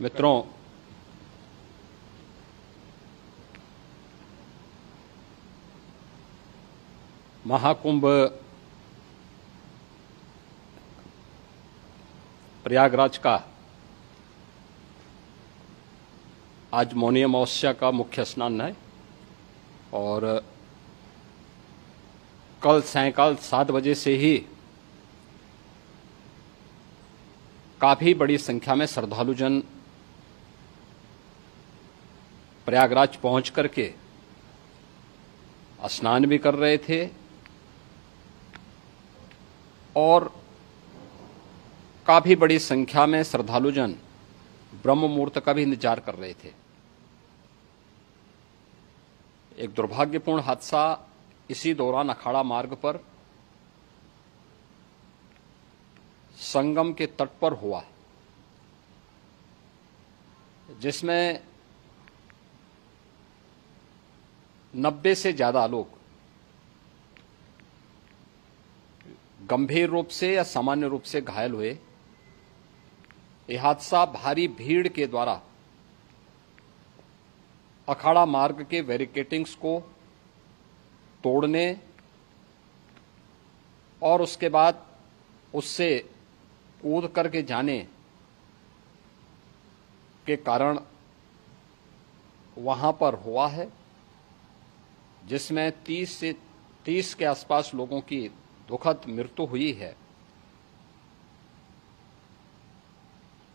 मित्रों, महाकुंभ प्रयागराज का आज मौनी अमावस्या का मुख्य स्नान है और कल सायंकाल 7 बजे से ही काफी बड़ी संख्या में श्रद्धालुजन प्रयागराज पहुंच करके स्नान भी कर रहे थे और काफी बड़ी संख्या में श्रद्धालुजन ब्रह्म मुहूर्त का भी इंतजार कर रहे थे। एक दुर्भाग्यपूर्ण हादसा इसी दौरान अखाड़ा मार्ग पर संगम के तट पर हुआ, जिसमें 90 से ज्यादा लोग गंभीर रूप से या सामान्य रूप से घायल हुए। यह हादसा भारी भीड़ के द्वारा अखाड़ा मार्ग के बैरिकेडिंग्स को तोड़ने और उसके बाद उससे कूद करके जाने के कारण वहां पर हुआ है, जिसमें 30 के आसपास लोगों की दुखद मृत्यु हुई है।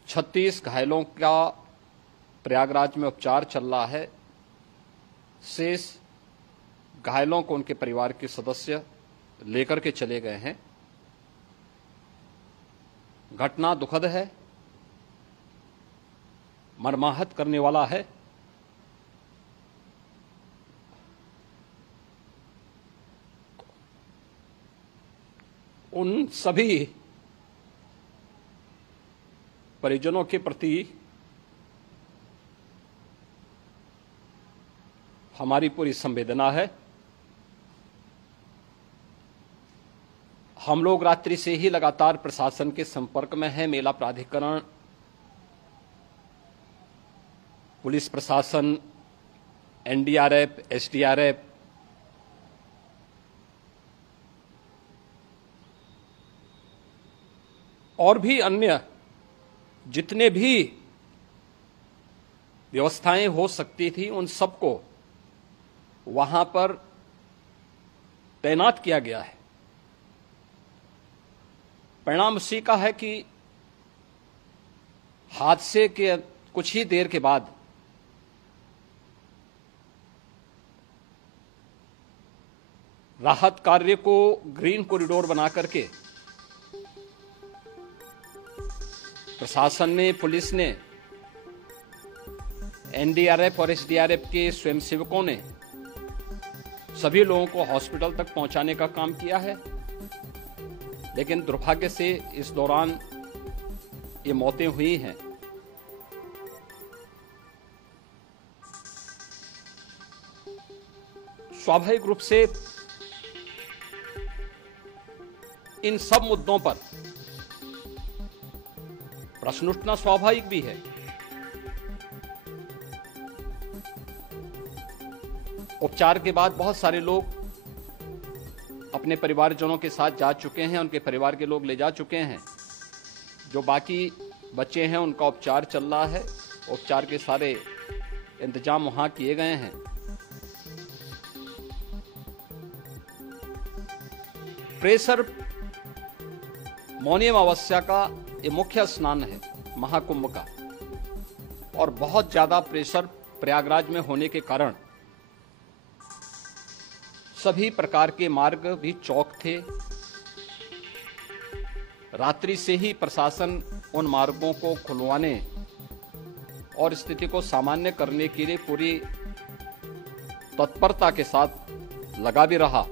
36 घायलों का प्रयागराज में उपचार चल रहा है। शेष घायलों को उनके परिवार के सदस्य लेकर के चले गए हैं। घटना दुखद है, मर्माहत करने वाला है। उन सभी परिजनों के प्रति हमारी पूरी संवेदना है। हम लोग रात्रि से ही लगातार प्रशासन के संपर्क में हैं। मेला प्राधिकरण, पुलिस प्रशासन, एनडीआरएफ, एसडीआरएफ, और भी अन्य जितने भी व्यवस्थाएं हो सकती थी उन सबको वहां पर तैनात किया गया है। परिणाम उसी का है कि हादसे के कुछ ही देर के बाद राहत कार्य को ग्रीन कॉरिडोर बना करके प्रशासन ने, पुलिस ने, एनडीआरएफ और एसडीआरएफ के स्वयंसेवकों ने सभी लोगों को हॉस्पिटल तक पहुंचाने का काम किया है। लेकिन दुर्भाग्य से इस दौरान ये मौतें हुई हैं। स्वाभाविक रूप से इन सब मुद्दों पर प्रश्न उठना स्वाभाविक भी है। उपचार के बाद बहुत सारे लोग अपने परिवारजनों के साथ जा चुके हैं, उनके परिवार के लोग ले जा चुके हैं। जो बाकी बच्चे हैं उनका उपचार चल रहा है। उपचार के सारे इंतजाम वहां किए गए हैं। प्रेशर मौनी अमावस्या का ये मुख्य स्नान है महाकुंभ का, और बहुत ज्यादा प्रेशर प्रयागराज में होने के कारण सभी प्रकार के मार्ग भी चौक थे। रात्रि से ही प्रशासन उन मार्गों को खुलवाने और स्थिति को सामान्य करने के लिए पूरी तत्परता के साथ लगा भी रहा।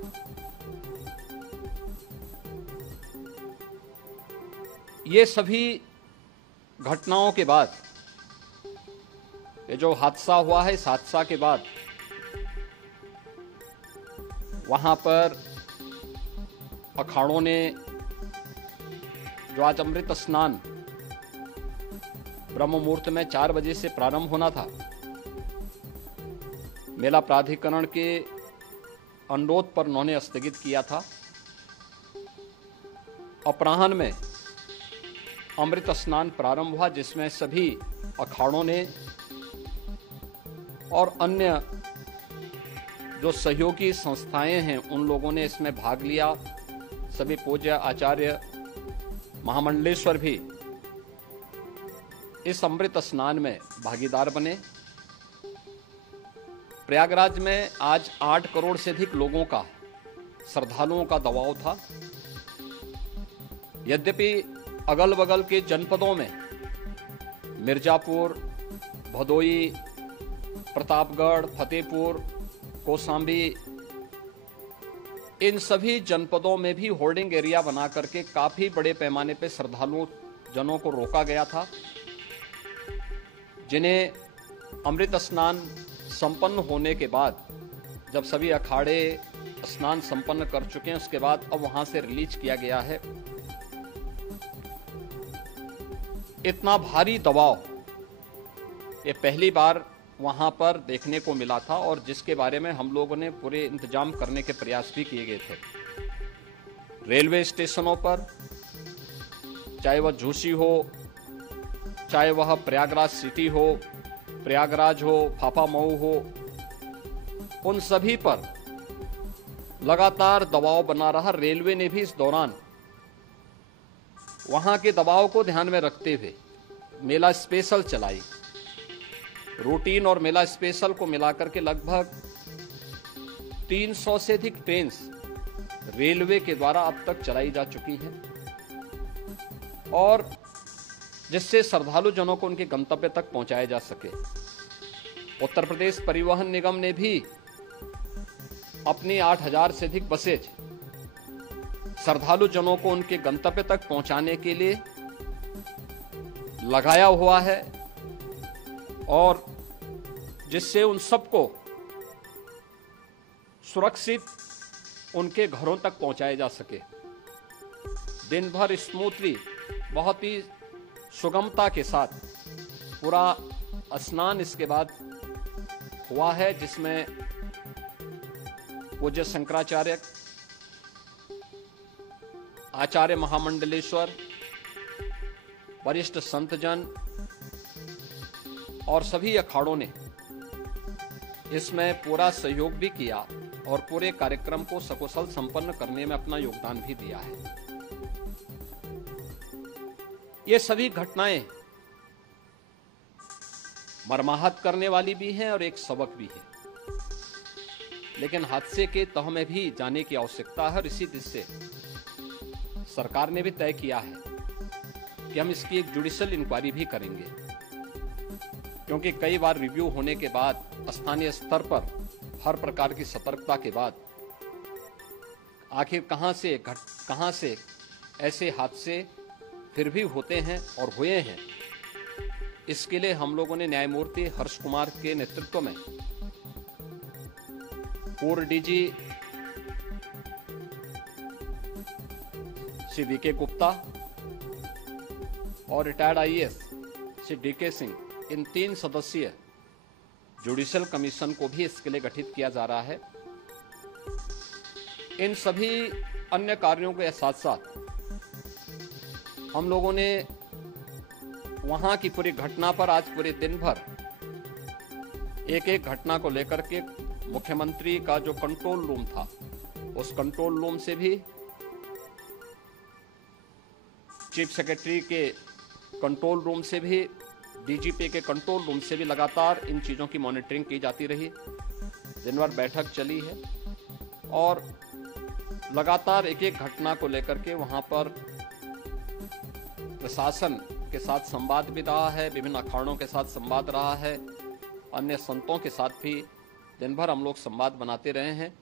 ये सभी घटनाओं के बाद, ये जो हादसा हुआ है, इस हादसा के बाद वहां पर अखाड़ों ने जो आज अमृत स्नान ब्रह्म मुहूर्त में 4 बजे से प्रारंभ होना था। मेला प्राधिकरण के अनुरोध पर उन्होंने स्थगित किया था। अपराह्न में अमृत स्नान प्रारंभ हुआ, जिसमें सभी अखाड़ों ने और अन्य जो सहयोगी संस्थाएं हैं उन लोगों ने इसमें भाग लिया। सभी पूज्य आचार्य महामंडलेश्वर भी इस अमृत स्नान में भागीदार बने। प्रयागराज में आज 8 करोड़ से अधिक लोगों का, श्रद्धालुओं का दबाव था। यद्यपि अगल बगल के जनपदों में मिर्जापुर, भदोई, प्रतापगढ़, फतेहपुर, कौशाम्बी, इन सभी जनपदों में भी होर्डिंग एरिया बना करके काफी बड़े पैमाने पर श्रद्धालुओं जनों को रोका गया था, जिन्हें अमृत स्नान संपन्न होने के बाद, जब सभी अखाड़े स्नान संपन्न कर चुके हैं, उसके बाद अब वहां से रिलीज किया गया है। इतना भारी दबाव ये पहली बार वहां पर देखने को मिला था, और जिसके बारे में हम लोगों ने पूरे इंतजाम करने के प्रयास भी किए गए थे। रेलवे स्टेशनों पर, चाहे वह झूसी हो, चाहे वह प्रयागराज सिटी हो, प्रयागराज हो, फाफामऊ हो, उन सभी पर लगातार दबाव बना रहा। रेलवे ने भी इस दौरान वहां के दबाव को ध्यान में रखते हुए मेला स्पेशल चलाई। रूटीन और मेला स्पेशल को मिलाकर के लगभग 300 से अधिक ट्रेन रेलवे के द्वारा अब तक चलाई जा चुकी हैं, और जिससे श्रद्धालु जनों को उनके गंतव्य तक पहुंचाया जा सके। उत्तर प्रदेश परिवहन निगम ने भी अपनी 8000 से अधिक बसेज श्रद्धालु जनों को उनके गंतव्य तक पहुंचाने के लिए लगाया हुआ है, और जिससे उन सबको सुरक्षित उनके घरों तक पहुंचाया जा सके। दिन भर स्मूथली, बहुत ही सुगमता के साथ पूरा स्नान इसके बाद हुआ है, जिसमें पूज्य शंकराचार्य, आचार्य महामंडलेश्वर, वरिष्ठ संतजन और सभी अखाड़ों ने इसमें पूरा सहयोग भी किया और पूरे कार्यक्रम को सकुशल संपन्न करने में अपना योगदान भी दिया है। ये सभी घटनाएं मर्माहत करने वाली भी हैं और एक सबक भी है, लेकिन हादसे के तह में भी जाने की आवश्यकता है, और इसी दिशा से सरकार ने भी तय किया है कि हम इसकी एक जुडिशियल इंक्वायरी भी करेंगे, क्योंकि कई बार रिव्यू होने के बाद स्थानीय स्तर पर हर प्रकार की सतर्कता के बाद आखिर कहां से ऐसे हादसे फिर भी होते हैं और हुए हैं। इसके लिए हम लोगों ने न्यायमूर्ति हर्ष कुमार के नेतृत्व में पूर्व डीजी श्री वीके गुप्ता और retired IAS Shri DK Singh, इन 3 सदस्यीय जुडिशियल कमीशन को भी इसके लिए गठित किया जा रहा है। इन सभी अन्य कार्यों के साथ साथ हम लोगों ने वहां की पूरी घटना पर आज पूरे दिन भर एक घटना को लेकर के मुख्यमंत्री का जो कंट्रोल रूम था, उस कंट्रोल रूम से भी, चीफ सेक्रेटरी के कंट्रोल रूम से भी, डीजीपी के कंट्रोल रूम से भी लगातार इन चीज़ों की मॉनिटरिंग की जाती रही। दिन भर बैठक चली है और लगातार एक घटना को लेकर के वहां पर प्रशासन के साथ संवाद भी रहा है, विभिन्न अखाड़ों के साथ संवाद रहा है, अन्य संतों के साथ भी दिन भर हम लोग संवाद बनाते रहे हैं।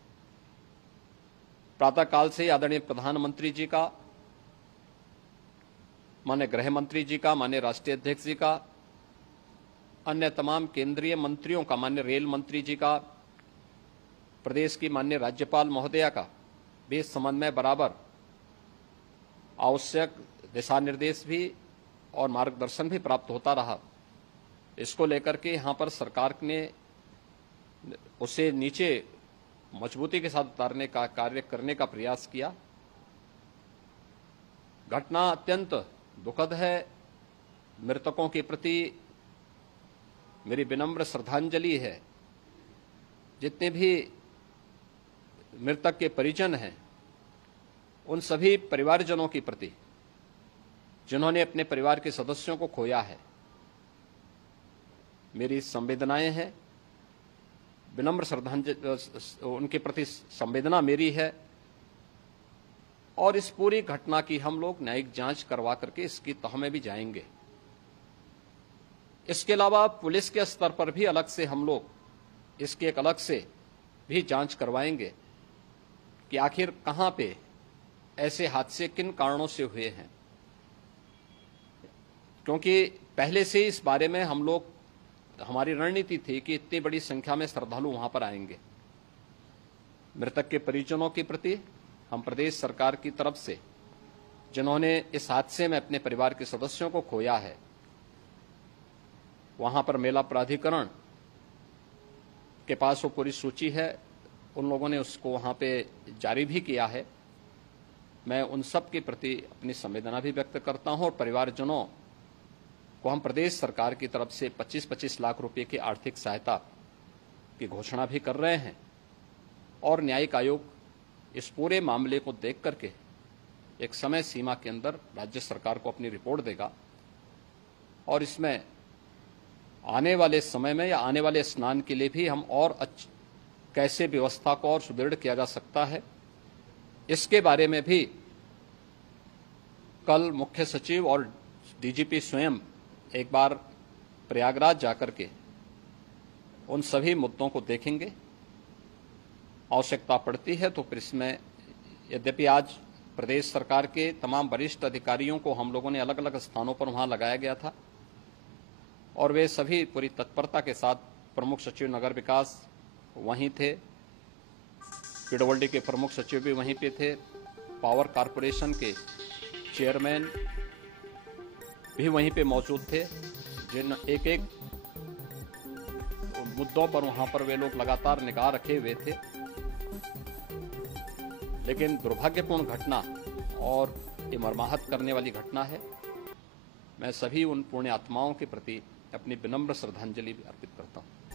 प्रातःकाल से आदरणीय प्रधानमंत्री जी का, माननीय गृह मंत्री जी का, माननीय राष्ट्रीय अध्यक्ष जी का, अन्य तमाम केंद्रीय मंत्रियों का, माननीय रेल मंत्री जी का, प्रदेश की माननीय राज्यपाल महोदया का भी इस संबंध में बराबर आवश्यक दिशा निर्देश भी और मार्गदर्शन भी प्राप्त होता रहा। इसको लेकर के यहाँ पर सरकार ने उसे नीचे मजबूती के साथ उतारने का कार्य करने का प्रयास किया। घटना अत्यंत दुखद है। मृतकों के प्रति मेरी विनम्र श्रद्धांजलि है। जितने भी मृतक के परिजन हैं, उन सभी परिवारजनों के प्रति जिन्होंने अपने परिवार के सदस्यों को खोया है, मेरी संवेदनाएं हैं। विनम्र श्रद्धांजलि उनके प्रति संवेदना मेरी है। और इस पूरी घटना की हम लोग न्यायिक जांच करवा करके इसकी तह में भी जाएंगे। इसके अलावा पुलिस के स्तर पर भी अलग से हम लोग इसकी एक अलग से भी जांच करवाएंगे कि आखिर कहां पे ऐसे हादसे किन कारणों से हुए हैं, क्योंकि पहले से इस बारे में हम लोग, हमारी रणनीति थी कि इतनी बड़ी संख्या में श्रद्धालु वहां पर आएंगे। मृतक के परिजनों के प्रति हम प्रदेश सरकार की तरफ से, जिन्होंने इस हादसे में अपने परिवार के सदस्यों को खोया है, वहां पर मेला प्राधिकरण के पास वो पूरी सूची है, उन लोगों ने उसको वहां पे जारी भी किया है। मैं उन सब के प्रति अपनी संवेदना भी व्यक्त करता हूं और परिवारजनों को हम प्रदेश सरकार की तरफ से 25-25 लाख रुपए की आर्थिक सहायता की घोषणा भी कर रहे हैं। और न्यायिक आयोग इस पूरे मामले को देख करके एक समय सीमा के अंदर राज्य सरकार को अपनी रिपोर्ट देगा और इसमें आने वाले समय में या आने वाले स्नान के लिए भी हम और कैसे व्यवस्था को और सुदृढ़ किया जा सकता है, इसके बारे में भी कल मुख्य सचिव और डीजीपी स्वयं एक बार प्रयागराज जाकर के उन सभी मुद्दों को देखेंगे। आवश्यकता पड़ती है तो फिर इसमें, यद्यपि आज प्रदेश सरकार के तमाम वरिष्ठ अधिकारियों को हम लोगों ने अलग अलग स्थानों पर वहां लगाया गया था और वे सभी पूरी तत्परता के साथ, प्रमुख सचिव नगर विकास वहीं थे, पीडब्ल्यूडी के प्रमुख सचिव भी वहीं पे थे, पावर कारपोरेशन के चेयरमैन भी वहीं पे मौजूद थे, जिन एक एक मुद्दों पर वहां पर वे लोग लगातार निगाह रखे हुए थे। लेकिन दुर्भाग्यपूर्ण घटना और ये मर्माहत करने वाली घटना है। मैं सभी उन पुण्य आत्माओं के प्रति अपनी विनम्र श्रद्धांजलि अर्पित